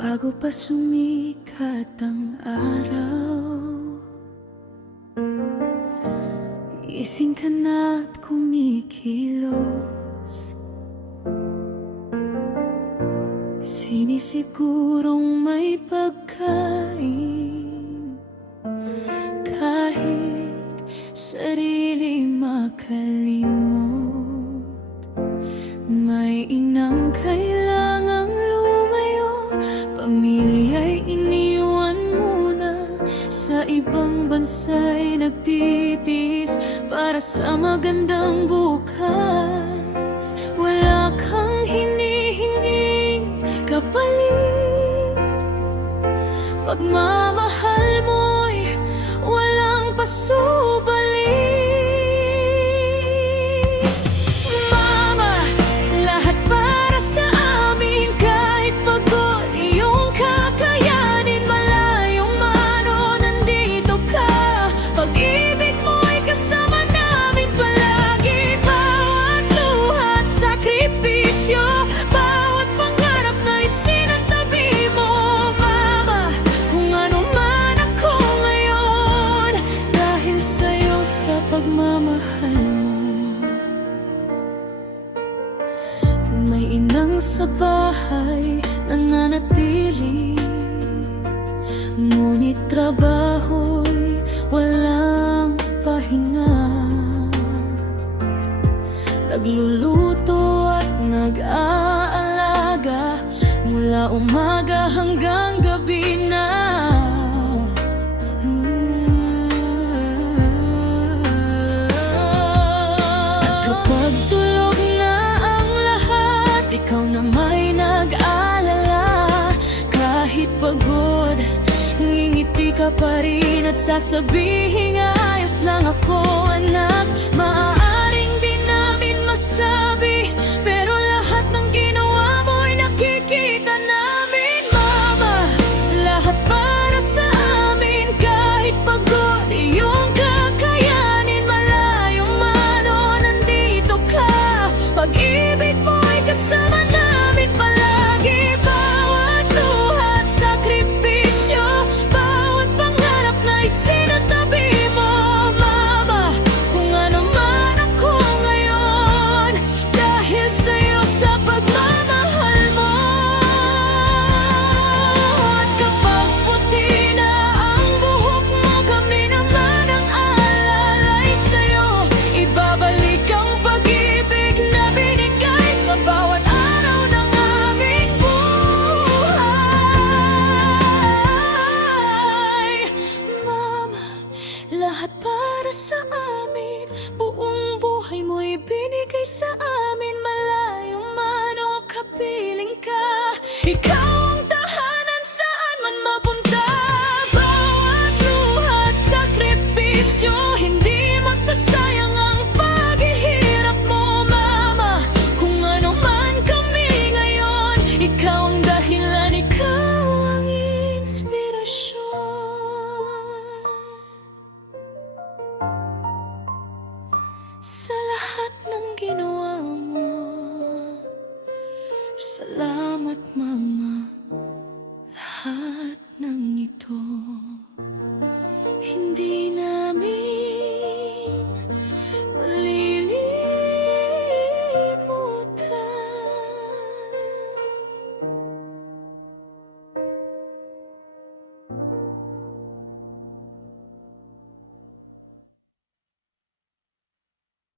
Bago pa sumikat ang araw, gising ka na't kumikilos. Sinisigurong may pagkain, kahit sarili makalimot. May inang kailangang lumayo, pamilya'y iniwan muna. Sa ibang bansa'y nagtitiis para sa magandang bukas. Wala kang hinihinging kapalit, pagmamahal mo'y walang pasubali. Pagmamahal mo, may inang sa bahay nananatili, ngunit trabaho'y walang pahinga. Nagluluto at nag-aalaga mula umaga hanggang gabi na. Kapag tulog na ang lahat, ikaw na may nag-aalala. Kahit pagod, ngingiti ka pa rin at sasabihin ayos lang ako, anak. Maaaring di namin masabi, pero lahat ng ginawa mo'y nakikita namin, mama. Lahat para sa amin, kahit pagod iyong kakayanin. Malayong man o nandito ka, pag-ibig mo'y kasama namin palagi. Bawat luha at sakripisyo, bawat pangarap na isinatabi mo, mama. Kung ano man ako ngayon, dahil sa'yo sa pagmamahal mo. At kapag puti na ang buhok mo, kami naman ang aalalay sa'yo. Ibabalik ang pag-ibig na binigay sa bawat araw ng aming buhay. Mama, lahat para sa amin, buong buhay mo ibinigay sa amin. Malayo man o kapiling ka, ikaw ang tahanan saan man mapunta. Bawat luha at sakripisyo, hindi masasayang ang paghihirap mo, mama. Kung ano man kami ngayon, ikaw ang dahilan, ikaw ang inspirasyon. Sa lahat ng ginawa mo, salamat, mama. Lahat ng ito, hindi namin